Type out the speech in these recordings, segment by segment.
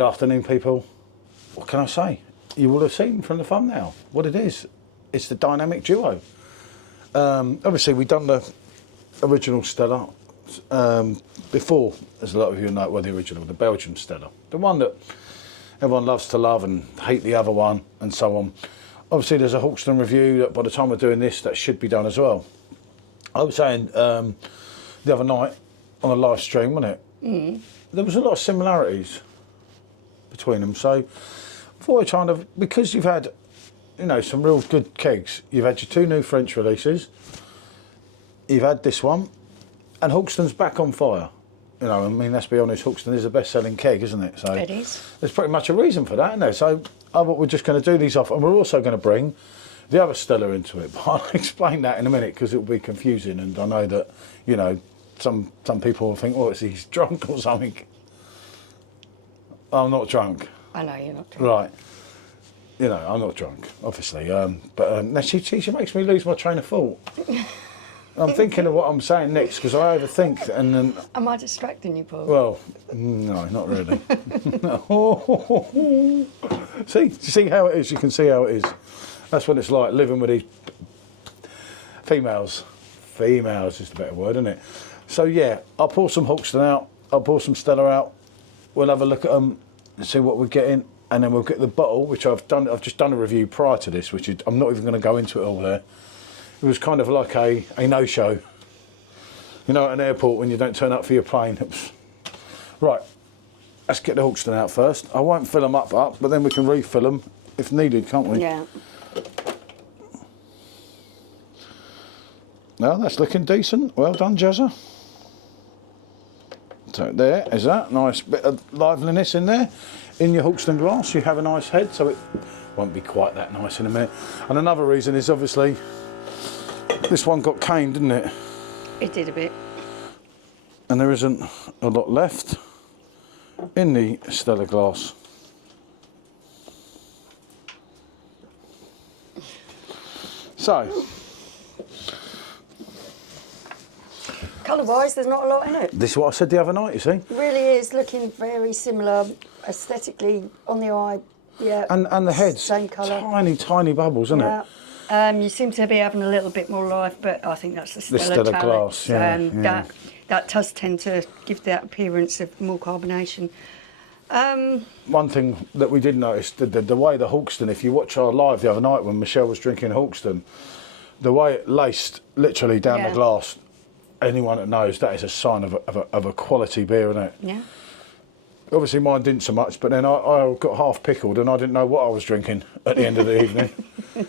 Good afternoon, people. What can I say? You will have seen from the thumbnail what it is. It's the dynamic duo. Obviously, we've done the original Stella before, as a lot of you know, well, the original, the Belgian Stella. The one that everyone loves to love and hate the other one, and so on. Obviously, there's a Hawkstone review that by the time we're doing this, that should be done as well. I was saying the other night on a live stream, wasn't it? Mm. There was a lot of similarities between them. So, before I kind of, because you've had, you know, some real good kegs. You've had your two new French releases. You've had this one, and Hawkstone's back on fire. You know, I mean, let's be honest, Hawkstone is a best-selling keg, isn't it? So it is. There's pretty much a reason for that, isn't there? So I thought we're just going to do these off, and we're also going to bring the other Stella into it. But I'll explain that in a minute because it will be confusing, and I know that, you know, some people will think, oh, he's drunk or something. I'm not drunk. I know you're not drunk. Right. You know, I'm not drunk, obviously. But she makes me lose my train of thought. I'm thinking of what I'm saying next because I overthink and then... Am I distracting you, Paul? Well, no, not really. See? Do you see how it is? You can see how it is. That's what it's like, living with these females. Females is the better word, isn't it? So, yeah, I'll pour some Hawkstone out. I'll pour some Stella out. We'll have a look at them and see what we're getting. And then we'll get the bottle, which I've just done a review prior to this, which is, I'm not even going to go into it all there. It was kind of like a no-show. You know, at an airport when you don't turn up for your plane. Right, let's get the Hawkstone out first. I won't fill them up, but then we can refill them if needed, can't we? Yeah. Now, that's looking decent. Well done, Jezza. So there is that. Nice bit of liveliness in there. In your Hawkstone glass, you have a nice head, so it won't be quite that nice in a minute. And another reason is obviously this one got caned, didn't it? It did a bit. And there isn't a lot left in the Stella glass. So, Colour-wise, there's not a lot in it. this is what I said the other night, you see. It really is looking very similar aesthetically on the eye. Yeah. And the heads, same colour. tiny, tiny bubbles, isn't it? You seem to be having a little bit more life, but I think that's the Stella Stella talent. glass, yeah. That does tend to give that appearance of more carbonation. One thing that we did notice, the way the Hawkstone, if you watch our live the other night when Michelle was drinking Hawkstone, the way it laced literally down the glass, anyone that knows, that is a sign of a quality beer, isn't it? Yeah. Obviously mine didn't so much, but then I got half pickled and I didn't know what I was drinking at the end of the evening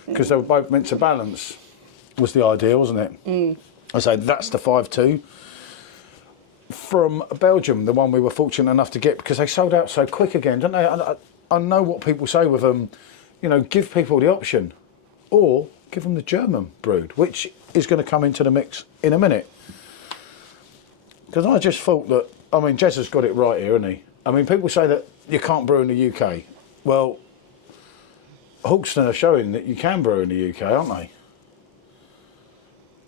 because they were both meant to balance, was the idea, wasn't it? Mm. I say that's the 5-2 from Belgium, the one we were fortunate enough to get because they sold out so quick again, don't they? I know what people say with them, you know, give people the option or give them the German-brewed, which is going to come into the mix in a minute. Because I just thought that, I mean, Jez has got it right here, hasn't he? I mean, people say that you can't brew in the UK. Well, Hawkstone are showing that you can brew in the UK, aren't they?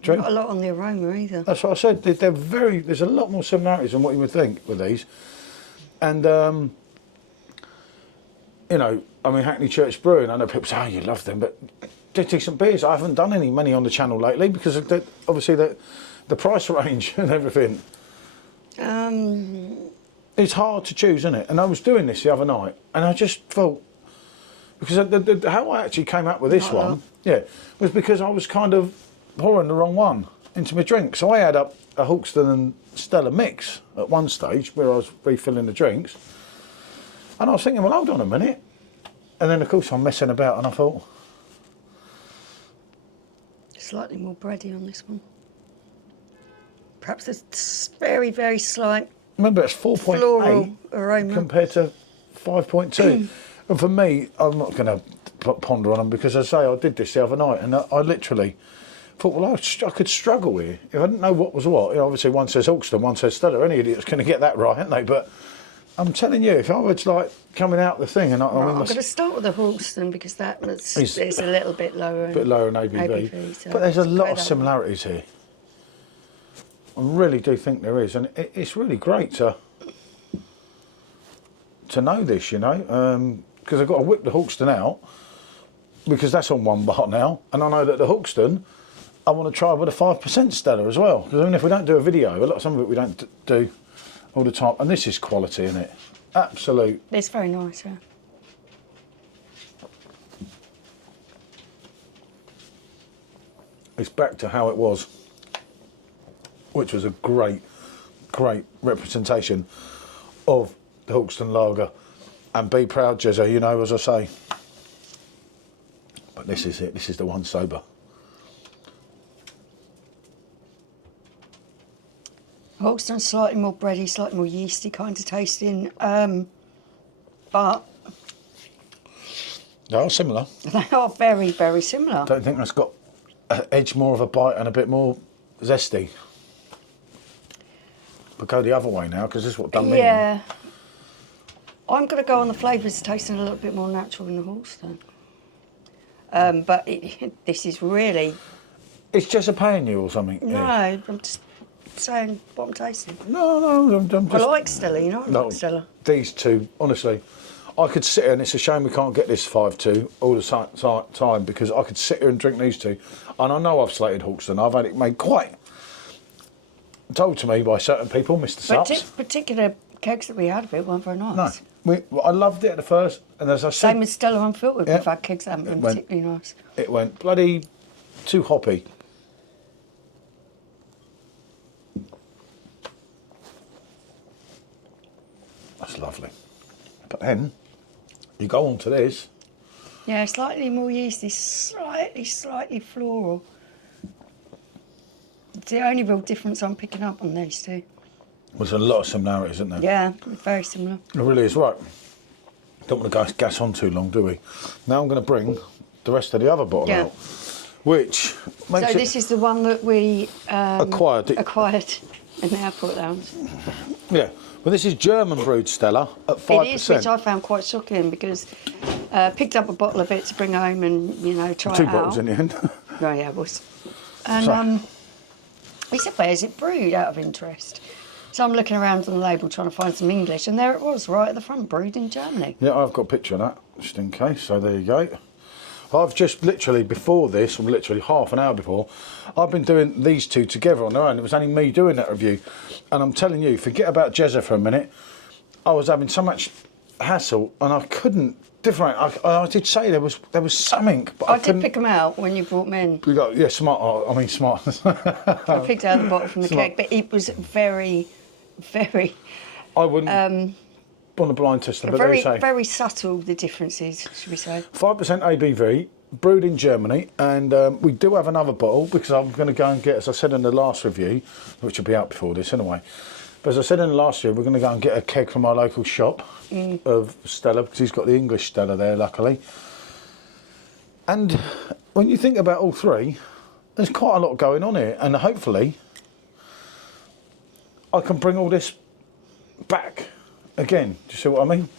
Not a lot on the aroma either. That's what I said. There's a lot more similarities than what you would think with these. And, you know, I mean, Hackney Church Brewing, I know people say, oh, you love them, but they're decent beers. I haven't done many on the channel lately because of obviously the price range and everything. It's hard to choose, isn't it? And I was doing this the other night, and I just thought, because how I actually came up with this one, was because I was kind of pouring the wrong one into my drink. So I had up a Hawkstone and Stella mix at one stage where I was refilling the drinks, and I was thinking, well, hold on a minute. And then, of course, I'm messing about, and I thought, slightly more bready on this one. Perhaps it's very, very slight. Remember, it's 4.8 aroma compared to 5.2. And for me, I'm not going to ponder on them because, as I say, I did this the other night and I literally thought, well, I could struggle here. If I didn't know what was what, you know, obviously one says Hawkstone, one says Stella. Any idiot's going to get that right, aren't they? But I'm telling you, if I was like coming out the thing and I'm going to start with the Hawkstone because it's a little bit lower. A bit lower in ABV. So but there's a lot of similarities here. I really do think there is, and it's really great to to know this, you know, because I've got to whip the Hawkstone out because that's on 1 bar now, and I know that the Hawkstone I want to try with a 5% Stella as well. Because even if we don't do a video, some of it we don't do all the time, and this is quality, isn't it? Absolute. It's very nice, yeah. It's back to how it was, which was a great representation of the Hawkstone lager. And be proud, Jezza, you know, as I say. But this is it. This is the one sober. Hawkstone's slightly more bready, slightly more yeasty kind of tasting, but They are similar. they are very, very similar. Don't think that's got an edge more of a bite and a bit more zesty. But go the other way now, because this is what done me in. Yeah. I'm going to go on the flavours tasting a little bit more natural in the Hawkstone. But this is really... It's just a paying you or something? No, Yeah. I'm just saying what I'm tasting. No, I'm just... I like Stella, you know, I like Stella. These two, honestly, I could sit here, and it's a shame we can't get this 5-2 all the time, because I could sit here and drink these two. And I know I've slated Hawkstone. I've had it made quite... told to me by certain people, Mr. Sups. Particular kegs that we had of it weren't very nice. No, I loved it at the first, and as I said... Same as Stella Unfiltered, Yeah. we've had kegs that haven't been particularly nice. It went bloody too hoppy. That's lovely. But then, you go on to this. Yeah, slightly more yeasty, slightly floral. It's the only real difference I'm picking up on these two. There's a lot of similarities, isn't there? Yeah, very similar. It really is. Right. Don't want to gas on too long, do we? Now I'm going to bring the rest of the other bottle out, which makes So this is the one that we acquired in the airport lounge. Yeah. Well, this is German-brewed Stella at 5%. It is, which I found quite shocking because picked up a bottle of it to bring home and, you know, try it out. 2 bottles in the end. Oh, yeah, it was. And we said, where's it brewed, out of interest? So I'm looking around on the label trying to find some English, and there it was, right at the front, brewed in Germany. Yeah, I've got a picture of that, just in case, so there you go. I've just literally, before this, or literally half an hour before, I've been doing these two together on their own. It was only me doing that review. And I'm telling you, forget about Jezza for a minute. I was having so much hassle, and I couldn't differentiate. I did say there was something, but I did pick them out when you brought them in. We got, yeah, smart. I mean, smart. I picked out the bottle from the keg, but it was very... I wouldn't want to blind test them, but very, they say very subtle, the differences, should we say. 5% ABV, brewed in Germany, and we do have another bottle because I'm going to go and get, as I said in the last review, which will be out before this anyway, but as I said in the last year, we're going to go and get a keg from our local shop of Stella, because he's got the English Stella there, luckily. And when you think about all three, there's quite a lot going on here, and hopefully I can bring all this back again. Do you see what I mean?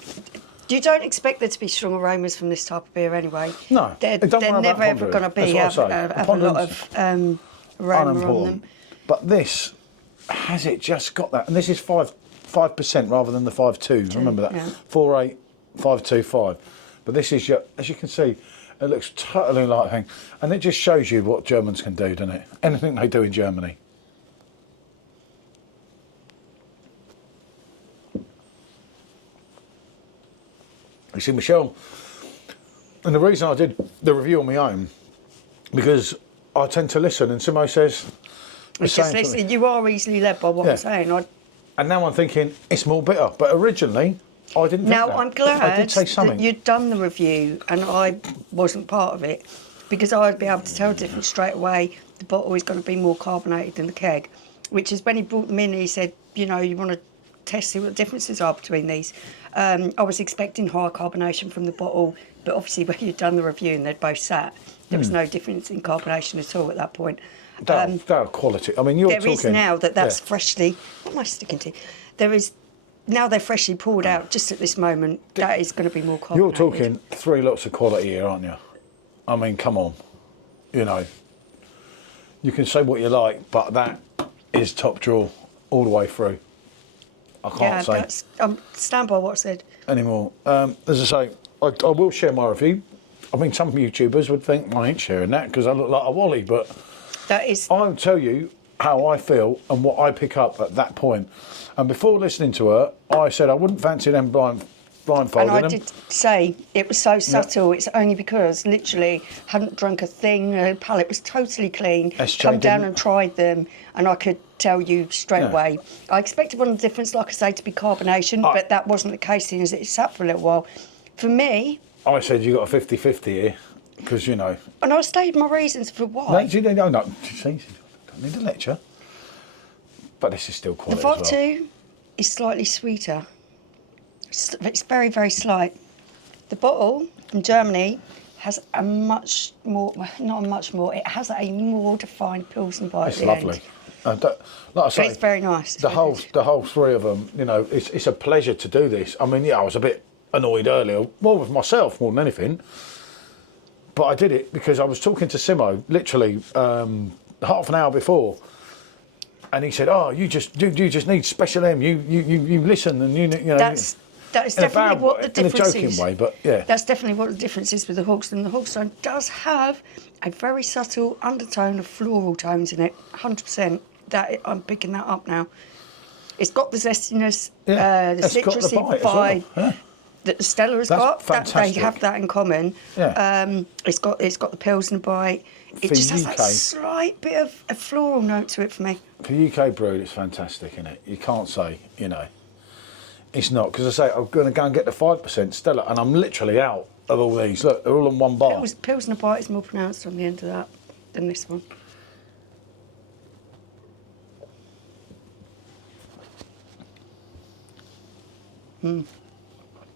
You don't expect there to be strong aromas from this type of beer anyway. No, They're never ever going to be have a lot of aroma on them. But this, has it just got that? And this is 5% rather than the 5.2. Remember that? Yeah. 4.8, 5.25. But this is, as you can see, it looks totally like a thing. And it just shows you what Germans can do, doesn't it? Anything they do in Germany. You see, Michelle, and the reason I did the review on my own, because I tend to listen, and Simo says... It's just listen, you are easily led by what I'm saying. And now I'm thinking, it's more bitter, but originally, I didn't think Now, that. I'm glad I did say something. that you'd done the review and I wasn't part of it, because I'd be able to tell the difference straight away. The bottle is going to be more carbonated than the keg, which is when he brought them in, he said, you know, you want to test, see what the differences are between these. I was expecting higher carbonation from the bottle, but obviously when you'd done the review and they'd both sat, there was no difference in carbonation at all at that point. That quality. I mean, you're talking... There is now that's freshly... What am I sticking to? There is... Now they're freshly poured out just at this moment. That is going to be more carbonated. You're talking 3 lots of quality here, aren't you? I mean, come on. You know, you can say what you like, but that is top draw all the way through. I can't say. Stand by what I said. anymore. As I say, I will share my review. I mean, some YouTubers would think I ain't sharing that because I look like a Wally, but That is. I'll tell you how I feel and what I pick up at that point. And before listening to her, I said I wouldn't fancy them blindfolding And I them. did say it was so subtle. It's only because literally hadn't drunk a thing. The palate was totally clean. SJ Come down didn't. and tried them, and I could tell you straight away. I expected one of the difference, like I say, to be carbonation, but that wasn't the case. Seeing as it sat for a little while. For me, I said you got a 50-50 here because you know. and I stated my reasons for why. No. See, don't need a lecture. But this is still The quality as well. Vodka is slightly sweeter. It's very, very slight. The bottle from Germany has a much more, not much more, it has a more defined Pilsner bite It's at the lovely. end. Like I say, It's very nice. The whole three of them, you know, it's a pleasure to do this. I mean, yeah, I was a bit annoyed earlier, more with myself more than anything. But I did it because I was talking to Simo literally half an hour before, and he said, "Oh, you just need Special M. You listen and you know." That is in a definitely bad what way, the difference in a joking is. way, but yeah. That's definitely what the difference is with the Hawkstone. The Hawkstone does have a very subtle undertone of floral tones in it, 100%. That I'm picking that up now. It's got the zestiness, the it's got the citrusy bite as well, vibe yeah. that the Stella has That's got. fantastic. They have that in common. Yeah. It's got the Pilsner bite. It For just has UK. that slight bit of a floral note to it for me. For UK brewed, it's fantastic, isn't it? You can't say, you know, it's not. Because I say, I'm going to go and get the 5% Stella, and I'm literally out of all these. Look, they're all in one bar. Pilsner bite is more pronounced on the end of that than this one.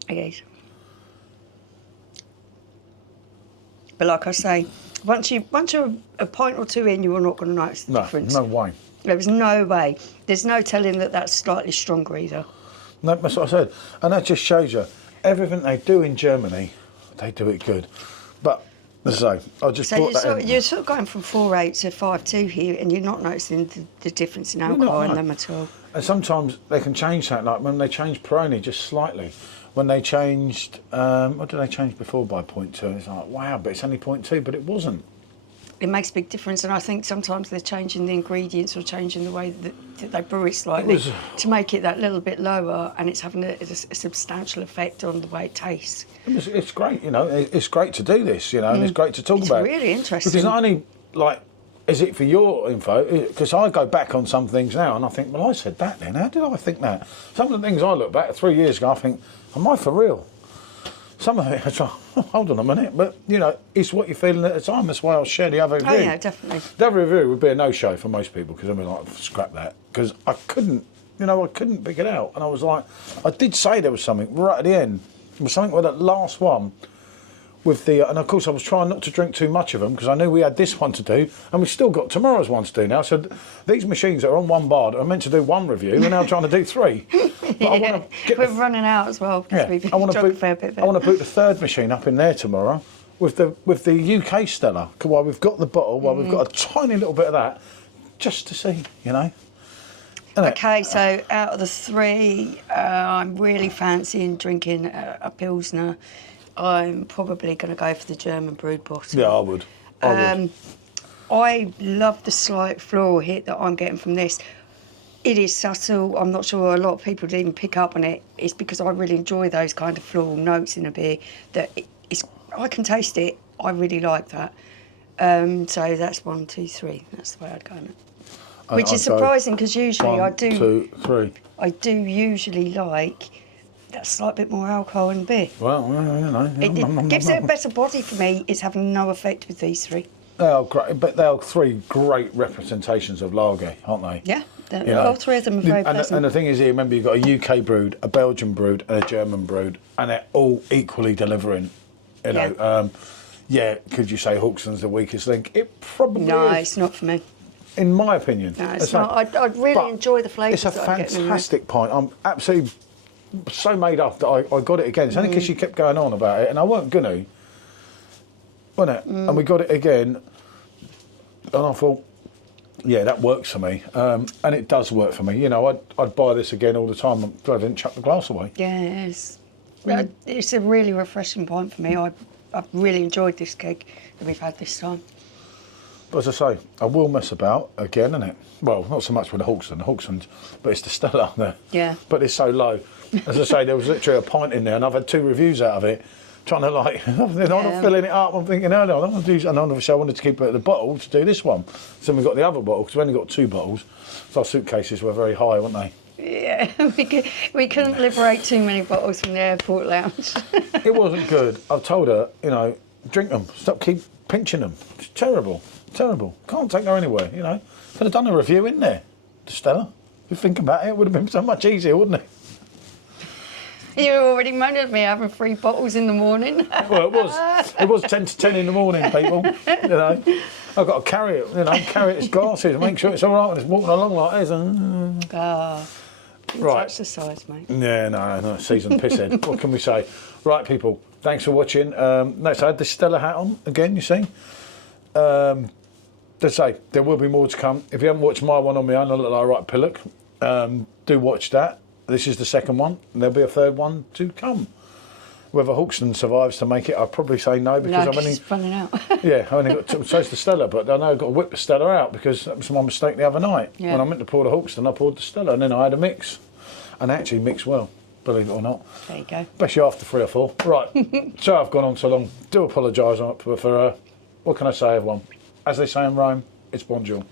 It is. But like I say, once you're a pint or two in, you are not going to notice the difference. No way. There was no way. There's no telling that that's slightly stronger either. No, that's what I said. And that just shows you, everything they do in Germany, they do it good. But, as I say, I just brought that in. You're sort of going from 4.8 to 5.2 here, and you're not noticing the difference in alcohol in them at all. And sometimes they can change that, like when they changed Peroni just slightly. When they changed, what did they change before by 0.2? It's like, wow, but it's only 0.2, but it wasn't. It makes a big difference, and I think sometimes they're changing the ingredients or changing the way that they brew it slightly to make it that little bit lower, and it's having a substantial effect on the way it tastes. It's great, you know, it's great to do this, you know, and it's great to talk about. It's really interesting. Because not only, like, is it for your info, because I go back on some things now and I think, well, I said that then, how did I think that? Some of the things I look back 3 years ago, I think, am I for real? Some of it, it's like, hold on a minute, but, you know, it's what you're feeling at the time. That's why I'll share the other review. Oh, yeah, definitely. The other review would be a no-show for most people, because I'd be like, scrap that. Because I couldn't pick it out. And I was like, I did say there was something right at the end. There was something with that last one. With the, and of course I was trying not to drink too much of them because I knew we had this one to do and we've still got tomorrow's one to do now. So these machines are on one bar that are meant to do one review, we're now trying to do three. But we're running out as well because we've drunk a fair bit of it. I want to put the third machine up in there tomorrow with the UK Stella. While we've got the bottle, while we've got a tiny little bit of that, just to see, you know. Okay, so out of the three, I'm really fancying drinking a Pilsner. I'm probably going to go for the German-brewed bottle. Yeah, I would. I love the slight floral hit that I'm getting from this. It is subtle. I'm not sure a lot of people didn't pick up on it. It's because I really enjoy those kind of floral notes in a beer. I can taste it. I really like that. So that's 1, 2, 3. That's the way I'd go on it. Which is surprising because usually 1, 2, 3. I do usually like that slight bit more alcohol in beer. Well, you know. It gives it a better body for me. It's having no effect with these three. They are great, but they are three great representations of lager, aren't they? Yeah, all three of them are very pleasant. And the thing is, here, remember, you've got a UK brewed, a Belgian brewed, and a German brewed, and they're all equally delivering. You know, could you say Hawkstone's the weakest link? It probably is. No, it's not for me. In my opinion. No, it's not. I really enjoy the flavours. It's a fantastic pint. I'm absolutely so made up that I got it again. It's only because you kept going on about it, and I weren't gonna, wasn't it? And we got it again, and I thought, yeah, that works for me, and it does work for me. You know, I'd buy this again all the time. I'm glad I didn't chuck the glass away. Yes. It's a really refreshing pint for me. I've really enjoyed this keg that we've had this time. But as I say, I will mess about again, innit? Well, not so much with the Hawkstone, but it's the Stella there. Yeah. But it's so low. As I say, there was literally a pint in there, and I've had 2 reviews out of it, trying to like, I'm not filling it up. I'm thinking, no, I don't want to do, and obviously I wanted to keep it at the bottle to do this one. So we got the other bottle because we only got 2 bottles. So our suitcases were very high, weren't they? Yeah, we couldn't liberate too many bottles from the airport lounge. It wasn't good. I've told her, you know, drink them. Stop keep pinching them. It's terrible. Terrible. Can't take her anywhere, you know. Could have done a review in there, the Stella. If you think about it, it would have been so much easier, wouldn't it? You already moaned at me having 3 bottles in the morning. Well, it was 10 to 10 in the morning, people. You know, I've got to carry it, you know, carry its glasses, make sure it's all right when it's walking along like this. Right. Exercise, mate. Yeah, no, seasoned pisshead. What can we say? Right, people, thanks for watching. Next, I had the Stella hat on again, you see. Let's say, there will be more to come. If you haven't watched my one on my own, I look like a right pillock. Do watch that. This is the second one, and there'll be a third one to come. Whether Hawkstone survives to make it, I'd probably say no, because I've only... it's running out. Yeah, I've only got so it's the Stella, but I know I've got to whip the Stella out because that was my mistake the other night. Yeah. When I meant to pour the Hawkstone, I poured the Stella, and then I had a mix. And they actually mixed well, believe it or not. There you go. Especially after 3 or 4. Right, so I've gone on so long. Do apologise for what can I say, everyone? As they say in Rome, it's bonjour.